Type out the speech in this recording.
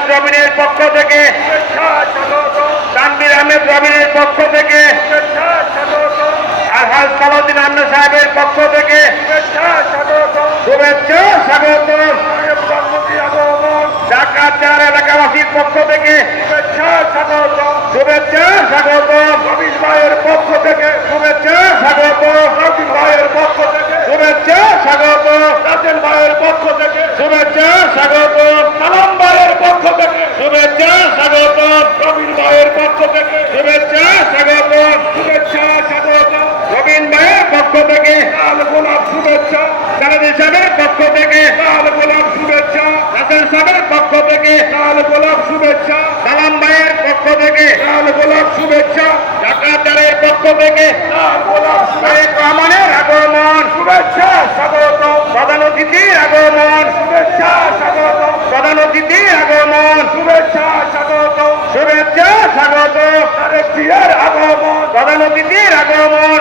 আহমেদ রবিনের পক্ষ থেকে, তানভীর আহমেদ রবিনের পক্ষ থেকে, আলহাজ সালাউদ্দিন আহমেদ সাহেবের পক্ষ থেকে শুভেচ্ছা স্বাগতম। ঢাকা 4 এলাকাবাসীর পক্ষ থেকে শুভেচ্ছা স্বাগতম। রবিন ভাইয়ের পক্ষ থেকে শুভেচ্ছা স্বাগতম। রবিন ভাইয়ের পক্ষ থেকে শুভেচ্ছা স্বাগতম। রাজেন ভাইয়ের পক্ষ থেকে শুভেচ্ছা স্বাগতম। সালাম ভাইয়ের পক্ষ থেকে শুভেচ্ছা স্বাগতম। রবিন ভাইয়ের পক্ষ থেকে শুভেচ্ছা স্বাগতম। শুভেচ্ছা স্বাগত রবিন ভাইয়ের পক্ষ থেকে, লাল গোলাপ শুভেচ্ছা সালাউদ্দিন সাহেবের পক্ষ থেকে, লাল গোলাপ শুভেচ্ছা হাসান সাহেবের পক্ষ থেকে, লাল গোলাপ শুভেচ্ছা সালাম ভাইয়ের পক্ষ থেকে, লাল গোলাপ শুভেচ্ছা ঢাকা 4 পক্ষ থেকে লাল গোলাপ তারেক রহমানের আগমন, শুভেচ্ছা স্বাগত প্রধান অতিথির আগমন, শুভেচ্ছা স্বাগত প্রধান অতিথির আগমন, শুভেচ্ছা স্বাগত শুভেচ্ছা স্বাগত, তারেক জিয়ার আগমন প্রধান অতিথির আগমন।